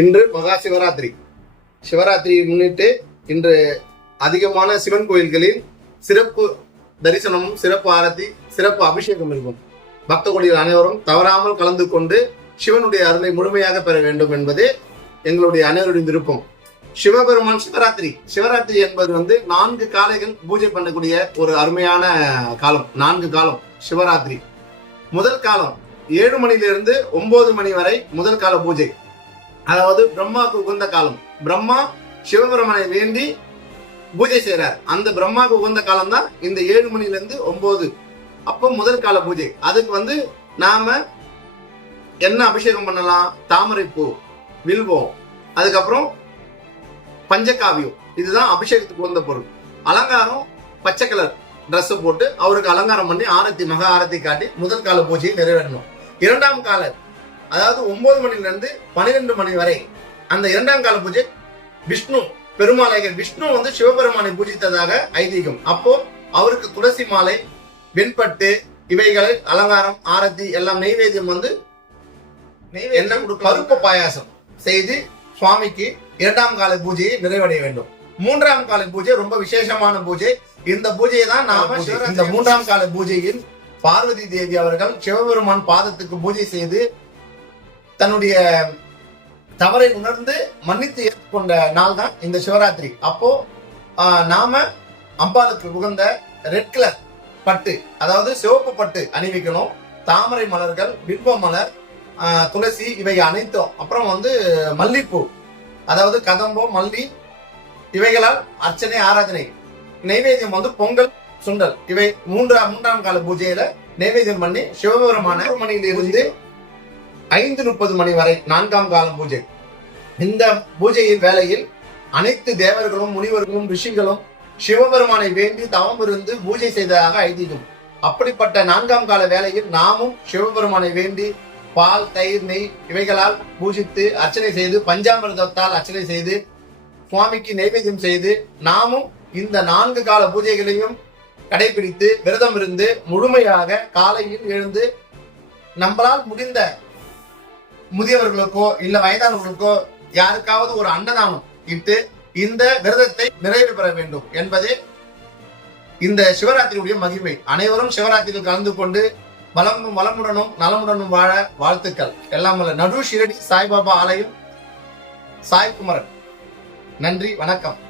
இன்று மகா சிவராத்திரி. சிவராத்திரியை முன்னிட்டு இன்று அதிகமான சிவன் கோயில்களில் சிறப்பு தரிசனமும் சிறப்பு ஆரத்தி சிறப்பு அபிஷேகம் இருக்கும். பக்த கோடிகள் அனைவரும் தவறாமல் கலந்து கொண்டு சிவனுடைய அருளை முழுமையாக பெற வேண்டும் என்பதே எங்களுடைய அனைவருடைய விருப்பம். சிவபெருமான் சிவராத்திரி. சிவராத்திரி என்பது வந்து நான்கு காலைகள் பூஜை பண்ணக்கூடிய ஒரு அருமையான காலம். நான்கு காலம் சிவராத்திரி. முதல் காலம் ஏழு மணிலிருந்து ஒன்பது மணி வரை முதல் கால பூஜை. அதாவது பிரம்மாவுக்கு உகந்த காலம். பிரம்மா சிவபெருமனை வேண்டி பூஜை செய்யறார் அந்த பிரம்மாவுக்கு உகந்த காலம் தான் இந்த ஏழு மணில இருந்து ஒன்பது அப்போ முதல் கால பூஜை. அதுக்கு வந்து நாம என்ன அபிஷேகம் பண்ணலாம்? தாமரைப்பூ வில்வம். அதுக்கப்புறம் பஞ்சகாவியம். இதுதான் அபிஷேகத்துக்கு உகந்த பொருள். அலங்காரம் பச்சை கலர் ட்ரெஸ் போட்டு அவருக்கு அலங்காரம் பண்ணி ஆரத்தி மகா ஆரத்தி காட்டி முதல் கால பூஜையை நிறைவேறணும். இரண்டாம் கால அதாவது ஒன்பது மணில இருந்து பன்னிரெண்டு மணி வரை அந்த இரண்டாம் கால பூஜை விஷ்ணு பெருமாளையர் விஷ்ணு வந்து சிவபெருமானை பூஜித்ததாக ஐதீகம். அப்போ அவருக்கு துளசி மாலை வெண்பட்டு இவைகளை அலங்காரம் ஆரத்தி எல்லாம் நெய்வேத்தியம் வந்து என்ன? பருப்பு பாயாசம் செய்து சுவாமிக்கு இரண்டாம் கால பூஜையை நிறைவடைய வேண்டும். மூன்றாம் கால பூஜை ரொம்ப விசேஷமான பூஜை. இந்த பூஜையை தான் நாம இந்த மூன்றாம் கால பூஜையில் பார்வதி தேவி அவர்கள் சிவபெருமான் பாதத்துக்கு பூஜை செய்து தன்னுடைய தவறை உணர்ந்து மன்னித்து ஏற்றுக்கொண்ட நாள் தான் இந்த சிவராத்திரி. அப்போ நாம அம்பாளுக்கு உகந்த ரெட் கலர் பட்டு அதாவது சிவப்பு பட்டு அணிவிக்கணும். தாமரை மலர்கள் வில்வ மலர் துளசி இவை அனைத்தும். அப்புறம் வந்து மல்லிப்பூ அதாவது கதம்பம் மல்லி இவைகளால் அர்ச்சனை ஆராதனை. நைவேத்தியம் வந்து பொங்கல் சுண்டல். இவை மூன்றாம் மூன்றாம் கால பூஜையில நைவேத்தியம் பண்ணி சிவபெருமான மணியில இருந்து ஐந்து முப்பது மணி வரை நான்காம் காலம் பூஜை. இந்த பூஜையின் வேளையில் அனைத்து தேவர்களும் முனிவர்களும் ரிஷிகளும் சிவபெருமானை வேண்டி தவம் இருந்து பூஜை செய்ததாக ஐதீகம். அப்படிப்பட்ட நான்காம் கால வேளையில் நாமும் சிவபெருமானை வேண்டி பால் தயிர் நெய் இவைகளால் பூஜித்து அர்ச்சனை செய்து பஞ்சாமிர்தத்தால் அர்ச்சனை செய்து சுவாமிக்கு நைவேத்தியம் செய்து நாமும் இந்த நான்கு கால பூஜைகளையும் கடைபிடித்து விரதம் இருந்து முழுமையாக காலையில் எழுந்து நம்மளால் முடிந்த முதியவர்களுக்கோ இல்ல வயதானவர்களுக்கோ யாருக்காவது ஒரு அன்னதானம் இட்டு இந்த விரதத்தை நிறைவு பெற வேண்டும் என்பதே இந்த சிவராத்திரியுடைய மகிமை. அனைவரும் சிவராத்திரியில் கலந்து கொண்டு வளமும் வளமுடனும் நலமுடனும் வாழ வாழ்த்துக்கள். எல்லாம் நடு ஷிரடி சாய்பாபா ஆலயம். சாய்குமரன். நன்றி வணக்கம்.